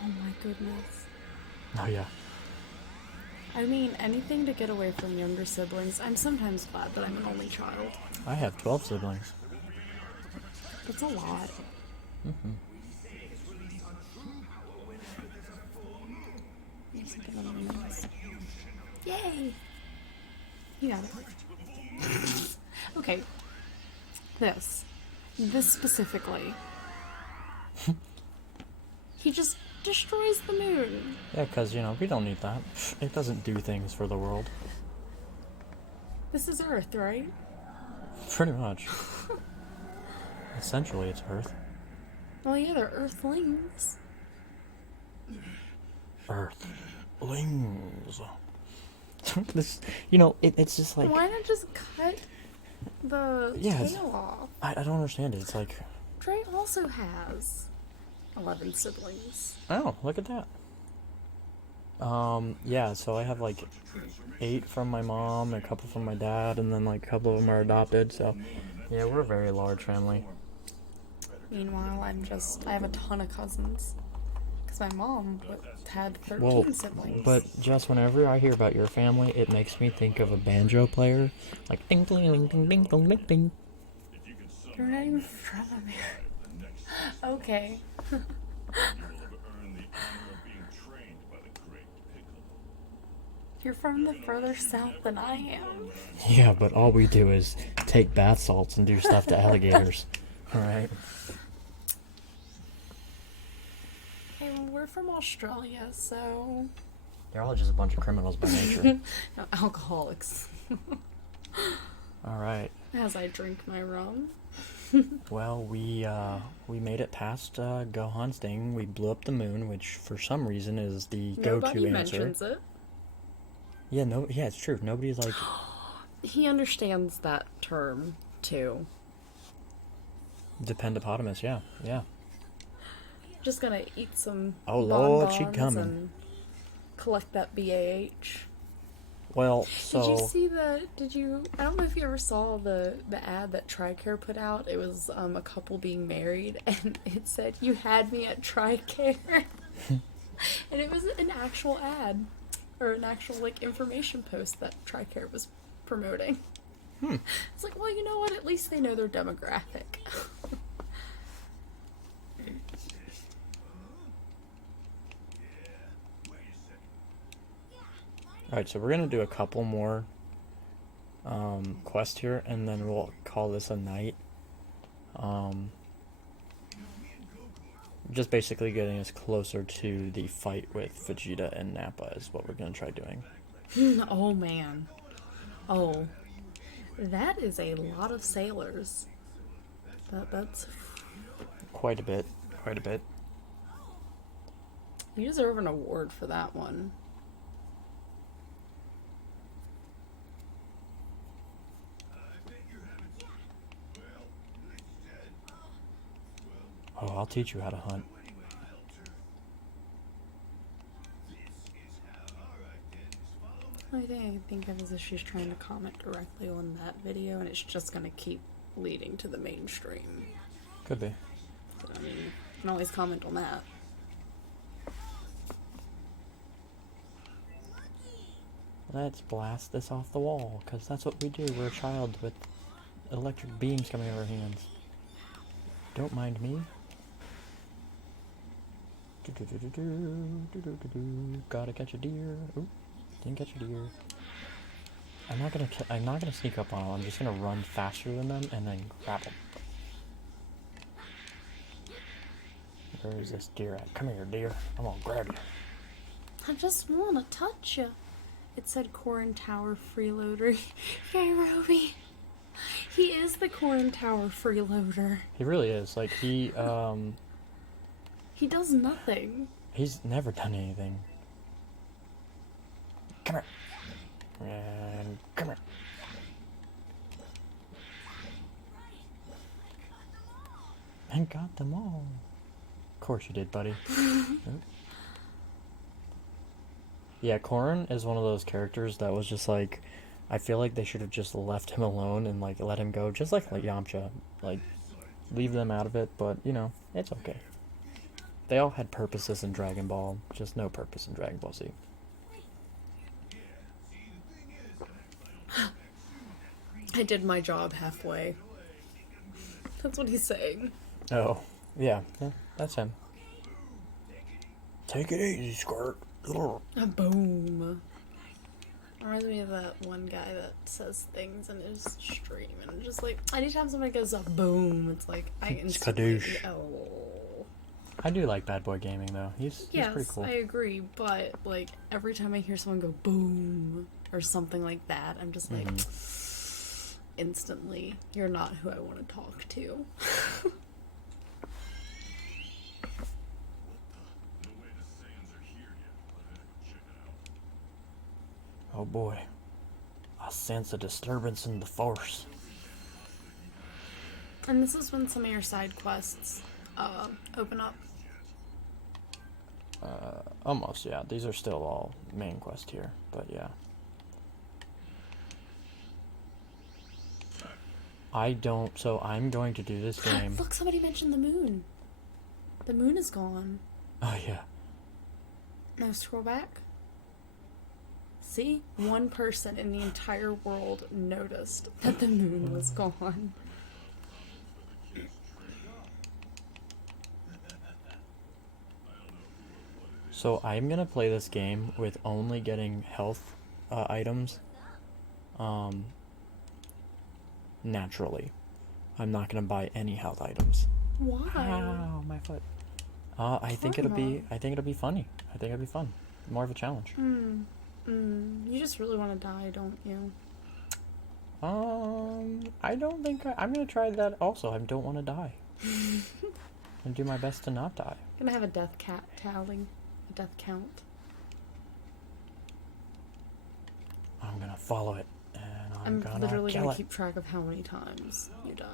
Oh my goodness. Oh, yeah. I mean, anything to get away from younger siblings. I'm sometimes glad that I'm an only child. I have 12 siblings. That's a lot. Mm-hmm. Let's get another noise. Yay! You got it. Okay. This specifically. He just destroys the moon. Yeah, because, we don't need that. It doesn't do things for the world. This is Earth, right? Pretty much. Essentially, it's Earth. Well, yeah, they're Earthlings. Earthlings. This, it's just like... Why not just cut the tail off? I don't understand it. It's like... Trey also has 11 siblings. Oh, look at that. Yeah, so I have like 8 from my mom, a couple from my dad, and then like a couple of them are adopted, so yeah, we're a very large family. Meanwhile, I have a ton of cousins. Because my mom had 13 siblings. But just whenever I hear about your family, it makes me think of a banjo player. Like, ding, ding, ding, ding, ding, ding, ding, ding. You're not even from America. Okay. You're from the further south than I am. Yeah, but all we do is take bath salts and do stuff to alligators. Alright? Hey, well, we're from Australia, so... They're all just a bunch of criminals by nature. No, alcoholics. Alright. As I drink my rum. Well, we made it past Gohan's thing. We blew up the moon, which for some reason is the go-to answer. Nobody mentions it. Yeah, yeah, it's true. Nobody's like... He understands that term, too. Dependopotamus, yeah. Just gonna eat some Oh, Lord, she bonbons coming. and collect that BAH. Well, Did you so see I don't know if you ever saw the ad that TRICARE put out. It was a couple being married, and it said, "You had me at TRICARE." And it was an actual ad, or an actual, like, information post that TRICARE was promoting. It's like, well, you know what? At least they know their demographic. alright, so we're gonna do a couple more quests here, and then we'll call this a night. Just basically getting us closer to the fight with Vegeta and Nappa is what we're gonna try doing. Oh, man. Oh. That is a lot of sailors. That's... Quite a bit. Quite a bit. You deserve an award for that one. Oh, I'll teach you how to hunt. The only thing I can think of is if she's trying to comment directly on that video, and it's just going to keep leading to the mainstream. Could be. But, I mean, you can always comment on that. Let's blast this off the wall, because that's what we do. We're a child with electric beams coming out of our hands. Don't mind me. Gotta catch a deer. Oop, didn't catch a deer. I'm not gonna sneak up on them. I'm just gonna run faster than them and then grab them. Where is this deer at? Come here, deer. I'm gonna grab you. I just want to touch you. It said Corin Tower freeloader. Yay, Roby. He is the Corin Tower freeloader. He really is. Like, he does nothing. he's never done anything. Come here. And come here. And got them all. Of course you did, buddy. Yeah, Corrin is one of those characters that was just like, I feel like they should have just left him alone and like let him go, just like Yamcha, like leave them out of it. But you know, it's okay. They all had purposes in Dragon Ball, just no purpose in Dragon Ball Z. I did my job halfway. That's what he's saying. Oh, yeah, that's him. Take it easy, Skirt. A boom. Reminds me of that one guy that says things in his stream, and just like anytime somebody goes a boom, it's like I instantly Skadoosh. oh. I do like Bad Boy Gaming though. He's pretty cool. I agree, but like every time I hear someone go boom or something like that, I'm just like instantly, you're not who I want to talk to. Oh boy. I sense a disturbance in the force. And this is when some of your side quests open up. Almost, yeah. These are still all main quest here, but yeah. So I'm going to do this game. Look, somebody mentioned the moon. The moon is gone. Oh yeah. No, scroll back. See? One person in the entire world noticed that the moon was gone. So I'm gonna play this game with only getting health items naturally. I'm not gonna buy any health items. Why? Ow, my foot. I think it'll be funny. I think it'll be fun. More of a challenge. You just really want to die, don't you? I don't think I'm gonna try that also. I don't want to die. And do my best to not die. Gonna have a death tally. A death count. I'm gonna follow it, and I'm gonna literally kill gonna it. keep track of how many times you die.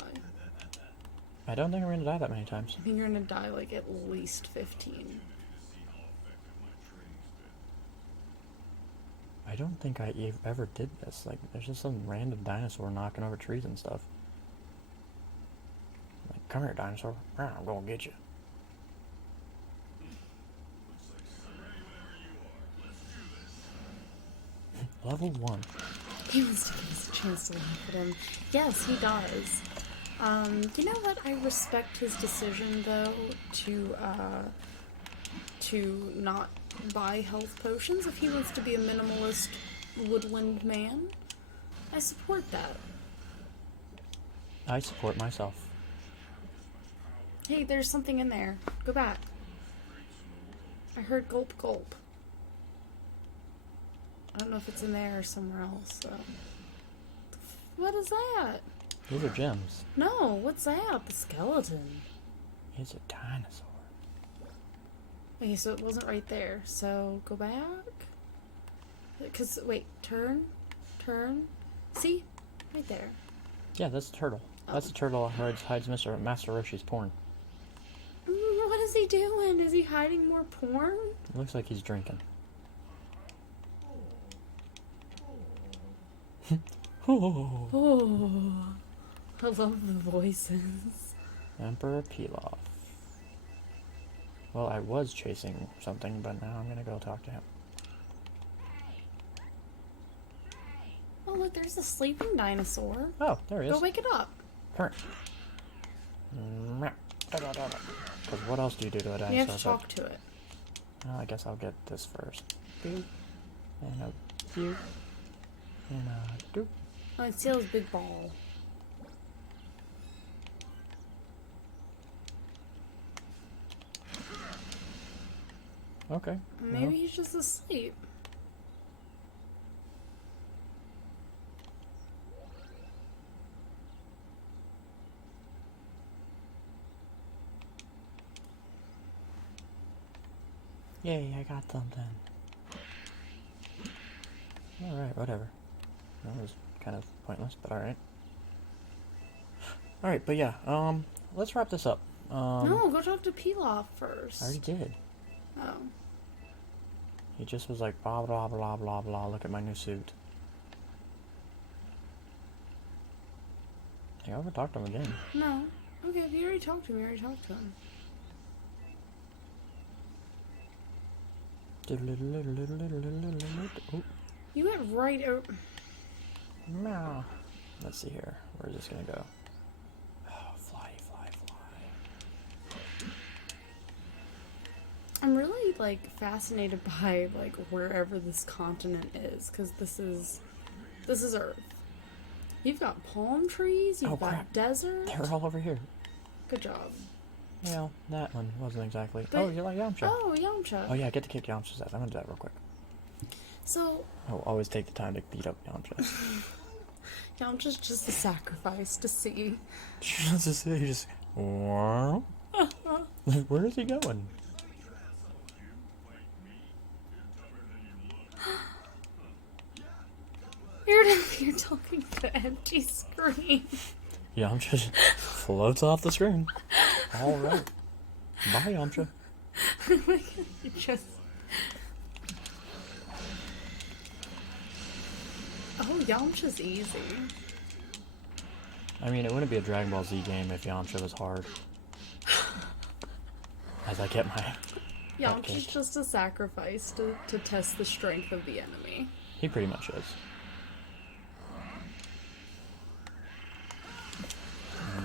I don't think I'm gonna die that many times. I think you're gonna die like at least 15. I don't think I ever did this. Like, there's just some random dinosaur knocking over trees and stuff. Like, come here, dinosaur. I'm gonna get you. Level 1. He wants to give us a chance to laugh at him. Yes, he does. You know what? I respect his decision, though, to not buy health potions if he wants to be a minimalist woodland man. I support that. I support myself. Hey, there's something in there. Go back. I heard gulp gulp. I don't know if it's in there or somewhere else, so. What is that? Those are gems. No, what's that? The skeleton. It's a dinosaur. Okay, so it wasn't right there. So, go back? Because, wait, turn? See? Right there. Yeah, that's a turtle. That's the turtle that hides Master Roshi's porn. What is he doing? Is he hiding more porn? It looks like he's drinking. Oh. Oh, I love the voices. Emperor Pilaf. Well, I was chasing something, but now I'm gonna go talk to him. Oh, look, there's a sleeping dinosaur. Oh, there he is. Go wake it up. Come here. Because what else do you do to a dinosaur? You have to talk to it. Well, I guess I'll get this first. Boop. And a few. And a doop. Oh, I see his big ball. Okay. Maybe well. he's just asleep. Yay, I got something. Alright, whatever. That was kind of pointless, but alright. Alright, but yeah, let's wrap this up. No, go talk to Pilaf first. I already did. Oh. He just was like, blah, blah, blah, blah, blah, look at my new suit. Yeah, I'll go talk to him again. No. Okay, if you already talked to him, you already talked to him. Oh. You went right over... Meow. Let's see here. Where is this gonna go? Oh, fly, fly, fly. I'm really, like, fascinated by, like, wherever this continent is, because this is Earth. You've got palm trees, you've got crap. desert. They're all over here. Good job. Well, that one wasn't exactly. But- oh, you like Yamcha? Oh, Yamcha. Oh yeah, I get to kick Yamcha's ass. I'm gonna do that real quick. So, I'll always take the time to beat up Yamcha. Yamcha's just a sacrifice to see. Just where is he going? You're talking to empty screen. Yamcha just floats off the screen. All right. Bye, Yamcha. Just... Oh, Yamcha's easy. I mean, it wouldn't be a Dragon Ball Z game if Yamcha was hard. As I get my... Yamcha's just a sacrifice to test the strength of the enemy. He pretty much is.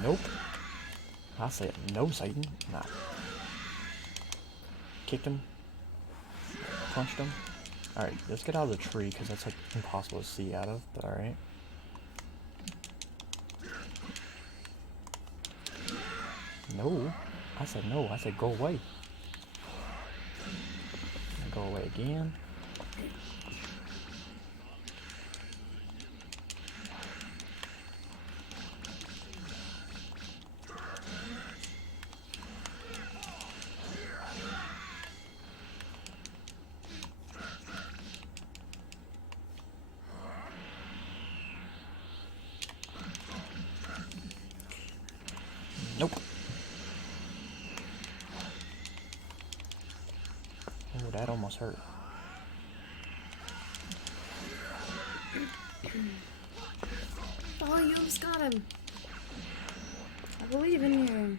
Nope. I say no, Satan. Nah. Kicked him. Punched him. Alright, let's get out of the tree, because that's like impossible to see out of, but alright. No. I said no. I said go away. Go away again. Nope. Oh, that almost hurt. almost got him. I believe in you.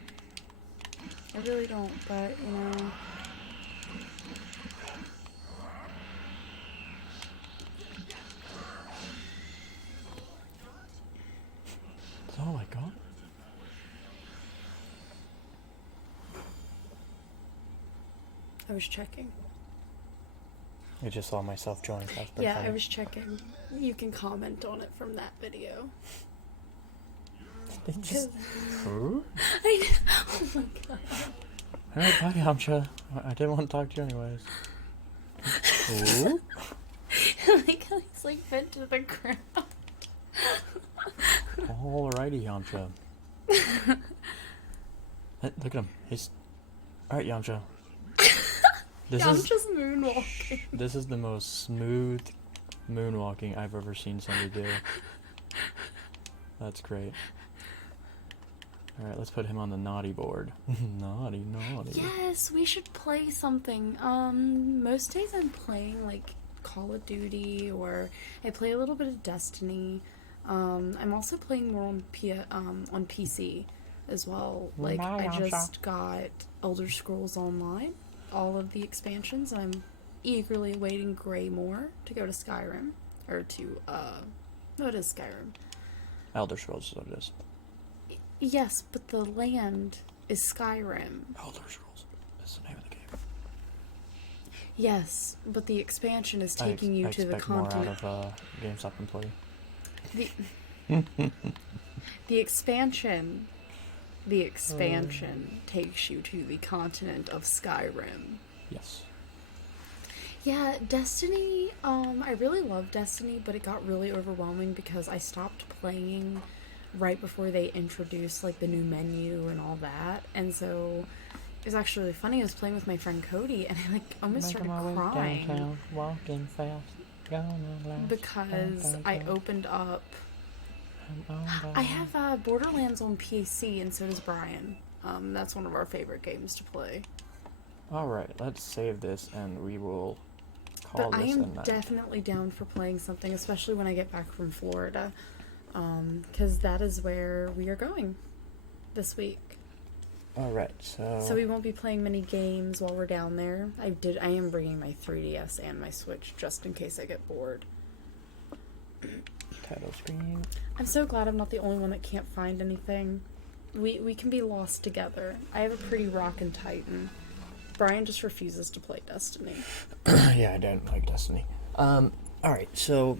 I really don't, but, you know. That's all I got. I was checking. I just saw myself join. That's pretty Yeah, funny. I was checking. You can comment on it from that video. They just... I know. Oh my god. Alright, bye, Yamcha. I didn't want to talk to you anyways. Ooh. Like how he's like bent to the ground. Alrighty, Yamcha. Hey, look at him. He's... Alright, Yamcha. I'm just moonwalking. This is the most smooth moonwalking I've ever seen somebody do. That's great. Alright, let's put him on the naughty board. Naughty. Yes, we should play something. Most days I'm playing like Call of Duty, or I play a little bit of Destiny. I'm also playing more on PC as well. Like I just got Elder Scrolls Online, all of the expansions, and I'm eagerly awaiting Greymore to go to Skyrim, or to no, it is Skyrim. Elder Scrolls is what it is. Yes, but the land is Skyrim. Elder Scrolls is the name of the game. Yes, but the expansion is taking you to the continent. I expect more out of GameStop employee. The expansion takes you to the continent of Skyrim. Yes. Yeah, Destiny, I really love Destiny, but it got really overwhelming because I stopped playing right before they introduced, like, the new menu and all that, and so it was actually really funny. I was playing with my friend Cody, and I, like, almost started crying. Downtown, walking fast, because I opened up... I have Borderlands on PC, and so does Bryan. That's one of our favorite games to play. Alright, let's save this, and we will call but this I am a night. definitely down for playing something, especially when I get back from Florida. Because that is where we are going this week. Alright, so we won't be playing many games while we're down there. I am bringing my 3DS and my Switch just in case I get bored. title screen. I'm so glad I'm not the only one that can't find anything. We can be lost together. I have a pretty rockin' Titan. Bryan just refuses to play Destiny. Yeah, I don't like Destiny. Alright, so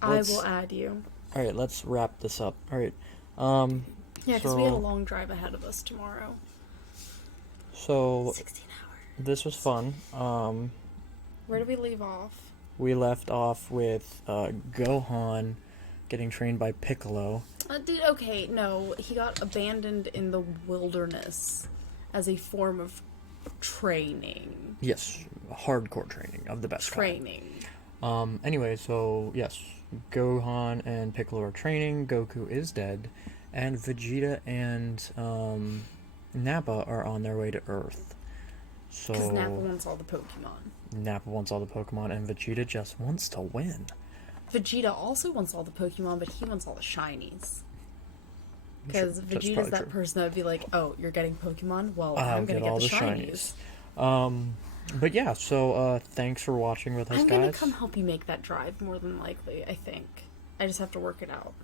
I will add you. Alright, let's wrap this up. Alright. Yeah, because we had a long drive ahead of us tomorrow. So 16 hours. This was fun. Where did we leave off? We left off with Gohan getting trained by Piccolo. Okay, no. He got abandoned in the wilderness as a form of training. Yes, hardcore training of the best training. Kind. Anyway, so yes, Gohan and Piccolo are training. Goku is dead, and Vegeta and Nappa are on their way to Earth. So because Nappa wants all the Pokemon. Nappa wants all the Pokemon, and Vegeta just wants to win. Vegeta also wants all the Pokemon, but he wants all the shinies. Because Vegeta's that person that would be like, oh, you're getting Pokemon? Well, I'm going to get the shinies. But yeah, so thanks for watching with us, guys. I'm going to come help you make that drive, more than likely, I think. I just have to work it out.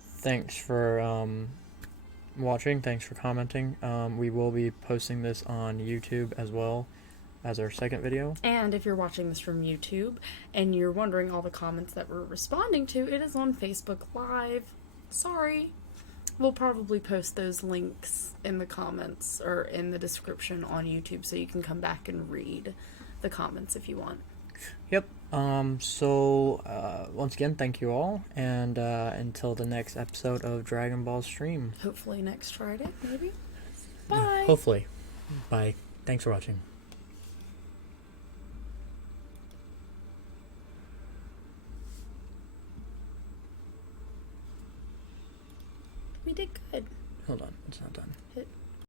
Thanks for watching. Thanks for commenting. We will be posting this on YouTube as well as our second video. And if you're watching this from YouTube and you're wondering all the comments that we're responding to, it is on Facebook Live. Sorry. We'll probably post those links in the comments or in the description on YouTube so you can come back and read the comments if you want. Yep. So once again, thank you all, and until the next episode of Dragon Ball Stream. Hopefully next Friday, maybe. Bye. Hopefully. Bye. Thanks for watching. We did good. Hold on, it's not done.